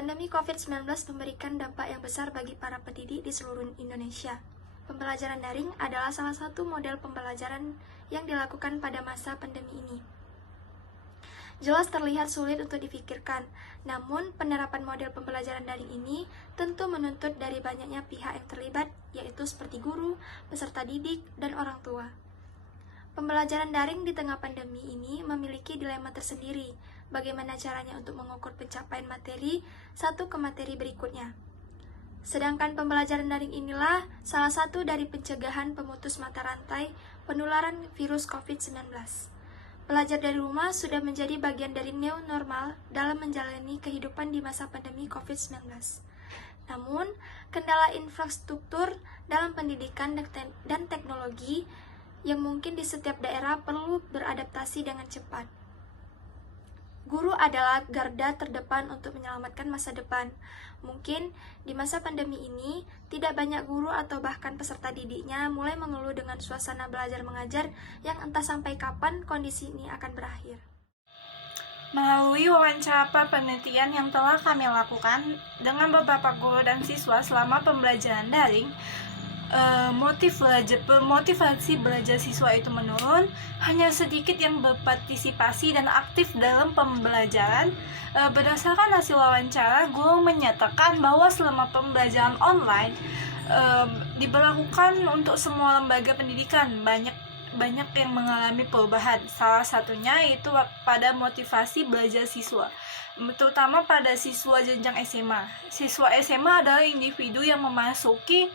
Pandemi COVID-19 memberikan dampak yang besar bagi para pendidik di seluruh Indonesia. Pembelajaran daring adalah salah satu model pembelajaran yang dilakukan pada masa pandemi ini. Jelas terlihat sulit untuk dipikirkan, namun penerapan model pembelajaran daring ini tentu menuntut dari banyaknya pihak yang terlibat, yaitu seperti guru, peserta didik, dan orang tua. Pembelajaran daring di tengah pandemi ini memiliki dilema tersendiri, bagaimana caranya untuk mengukur pencapaian materi satu ke materi berikutnya. Sedangkan pembelajaran daring inilah salah satu dari pencegahan pemutus mata rantai penularan virus COVID-19. Belajar dari rumah sudah menjadi bagian dari new normal dalam menjalani kehidupan di masa pandemi COVID-19. Namun, kendala infrastruktur dalam pendidikan dan teknologi yang mungkin di setiap daerah perlu beradaptasi dengan cepat. Guru adalah garda terdepan untuk menyelamatkan masa depan. Mungkin di masa pandemi ini, tidak banyak guru atau bahkan peserta didiknya mulai mengeluh dengan suasana belajar mengajar yang entah sampai kapan kondisi ini akan berakhir. Melalui wawancara penelitian yang telah kami lakukan dengan beberapa guru dan siswa selama pembelajaran daring, motivasi belajar siswa itu menurun, hanya sedikit yang berpartisipasi dan aktif dalam pembelajaran. Berdasarkan hasil wawancara, guru menyatakan bahwa selama pembelajaran online diberlakukan untuk semua lembaga pendidikan, banyak yang mengalami perubahan. Salah satunya itu pada motivasi belajar siswa, terutama pada siswa jenjang SMA. Siswa SMA adalah individu yang memasuki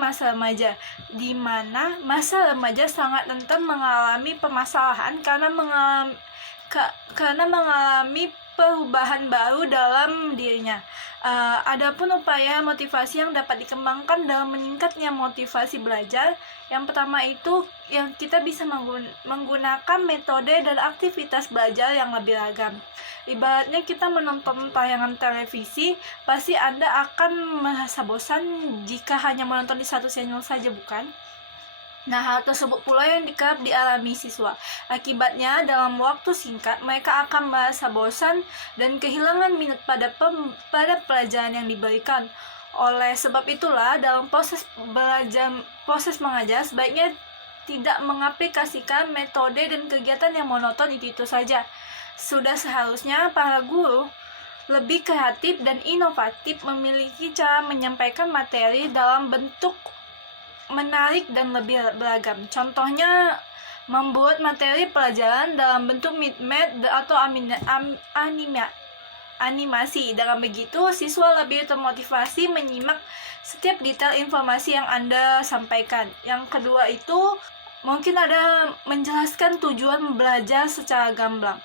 masa remaja, di mana masa remaja sangat rentan mengalami permasalahan karena mengalami perubahan baru dalam dirinya. Adapun upaya motivasi yang dapat dikembangkan dalam meningkatnya motivasi belajar, yang pertama itu yang kita bisa menggunakan metode dan aktivitas belajar yang lebih ragam. Ibaratnya kita menonton tayangan televisi, pasti Anda akan merasa bosan jika hanya menonton di satu channel saja, bukan? Nah, hal tersebut pula yang kerap dialami siswa. Akibatnya, dalam waktu singkat, mereka akan merasa bosan dan kehilangan minat pada pelajaran yang diberikan. Oleh sebab itulah, dalam proses mengajar, sebaiknya tidak mengaplikasikan metode dan kegiatan yang monoton itu saja. Sudah seharusnya para guru lebih kreatif dan inovatif, memiliki cara menyampaikan materi dalam bentuk menarik dan lebih beragam. Contohnya, membuat materi pelajaran dalam bentuk mid-mat atau animasi. Dengan begitu, siswa lebih termotivasi menyimak setiap detail informasi yang Anda sampaikan. Yang kedua itu, mungkin ada menjelaskan tujuan belajar secara gamblang.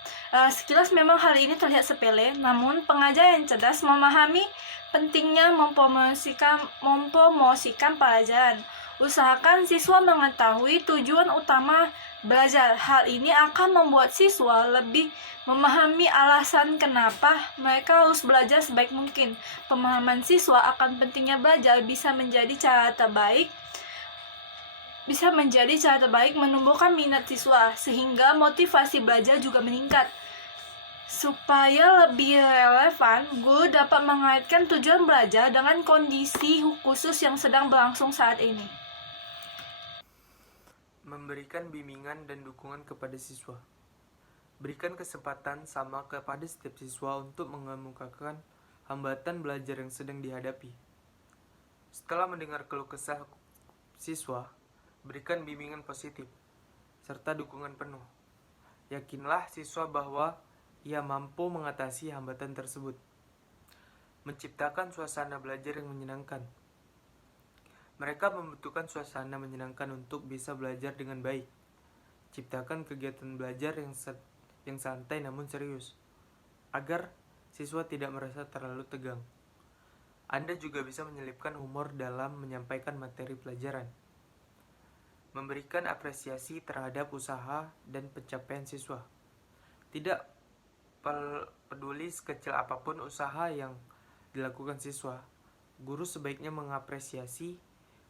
Sekilas memang hal ini terlihat sepele, namun pengajar yang cerdas memahami pentingnya mempromosikan pelajaran. Usahakan siswa mengetahui tujuan utama belajar. Hal ini akan membuat siswa lebih memahami alasan kenapa mereka harus belajar sebaik mungkin. Pemahaman siswa akan pentingnya belajar bisa menjadi cara terbaik menumbuhkan minat siswa, sehingga motivasi belajar juga meningkat. Supaya lebih relevan, guru dapat mengaitkan tujuan belajar dengan kondisi khusus yang sedang berlangsung saat ini. Memberikan bimbingan dan dukungan kepada siswa. Berikan kesempatan sama kepada setiap siswa untuk mengemukakan hambatan belajar yang sedang dihadapi. Setelah mendengar keluh kesah siswa, berikan bimbingan positif serta dukungan penuh. Yakinlah siswa bahwa ia mampu mengatasi hambatan tersebut. Menciptakan suasana belajar yang menyenangkan. Mereka membutuhkan suasana menyenangkan untuk bisa belajar dengan baik. Ciptakan kegiatan belajar yang santai namun serius, agar siswa tidak merasa terlalu tegang. Anda juga bisa menyelipkan humor dalam menyampaikan materi pelajaran. Memberikan apresiasi terhadap usaha dan pencapaian siswa. Tidak peduli sekecil apapun usaha yang dilakukan siswa, guru sebaiknya mengapresiasi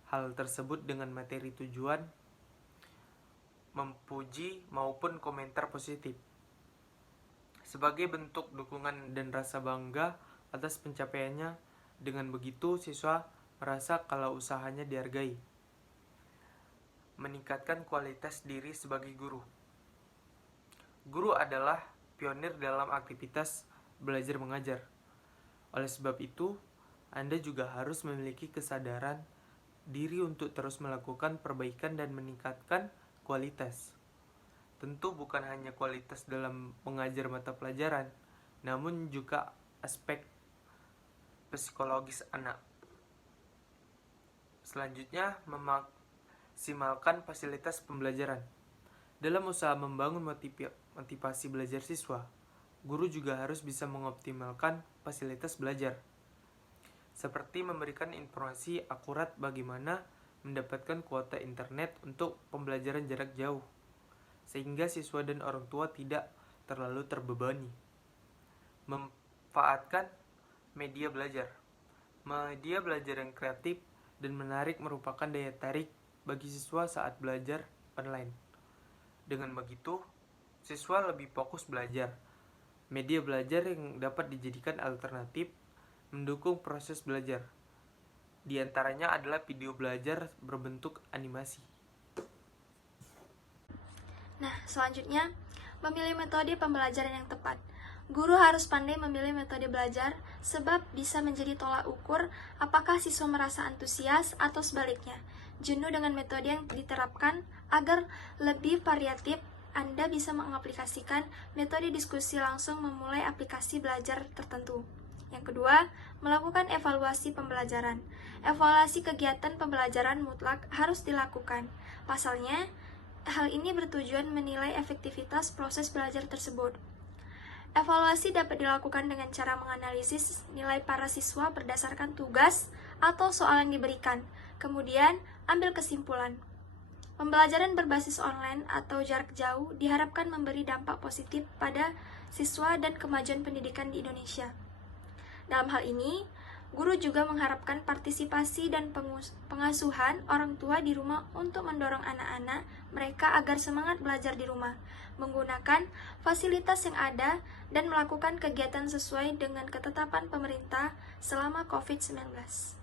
hal tersebut dengan materi tujuan, memuji maupun komentar positif. sebagai bentuk dukungan dan rasa bangga atas pencapaiannya. Dengan begitu, siswa merasa kalau usahanya dihargai. Meningkatkan kualitas diri sebagai guru. Guru adalah pionir dalam aktivitas belajar mengajar. Oleh sebab itu, Anda juga harus memiliki kesadaran diri untuk terus melakukan perbaikan dan meningkatkan kualitas. Tentu bukan hanya kualitas dalam mengajar mata pelajaran, namun juga aspek psikologis anak. Selanjutnya, memaksimalkan fasilitas pembelajaran. Dalam usaha membangun motivasi belajar siswa, guru juga harus bisa mengoptimalkan fasilitas belajar, seperti memberikan informasi akurat bagaimana mendapatkan kuota internet untuk pembelajaran jarak jauh, sehingga siswa dan orang tua tidak terlalu terbebani. Memanfaatkan media belajar. Media belajar yang kreatif dan menarik merupakan daya tarik bagi siswa saat belajar online. Dengan begitu, siswa lebih fokus belajar. Media belajar yang dapat dijadikan alternatif mendukung proses belajar. Di antaranya adalah video belajar berbentuk animasi. Nah, selanjutnya, memilih metode pembelajaran yang tepat. Guru harus pandai memilih metode belajar sebab bisa menjadi tolak ukur apakah siswa merasa antusias atau sebaliknya jenuh dengan metode yang diterapkan. Agar lebih variatif, Anda bisa mengaplikasikan metode diskusi langsung memulai aplikasi belajar tertentu. Yang kedua, melakukan evaluasi pembelajaran. Evaluasi kegiatan pembelajaran mutlak harus dilakukan. Pasalnya, hal ini bertujuan menilai efektivitas proses belajar tersebut. Evaluasi dapat dilakukan dengan cara menganalisis nilai para siswa berdasarkan tugas atau soal yang diberikan, kemudian ambil kesimpulan. Pembelajaran berbasis online atau jarak jauh diharapkan memberi dampak positif pada siswa dan kemajuan pendidikan di Indonesia. Dalam hal ini, guru juga mengharapkan partisipasi dan pengasuhan orang tua di rumah untuk mendorong anak-anak mereka agar semangat belajar di rumah, menggunakan fasilitas yang ada, dan melakukan kegiatan sesuai dengan ketetapan pemerintah selama COVID-19.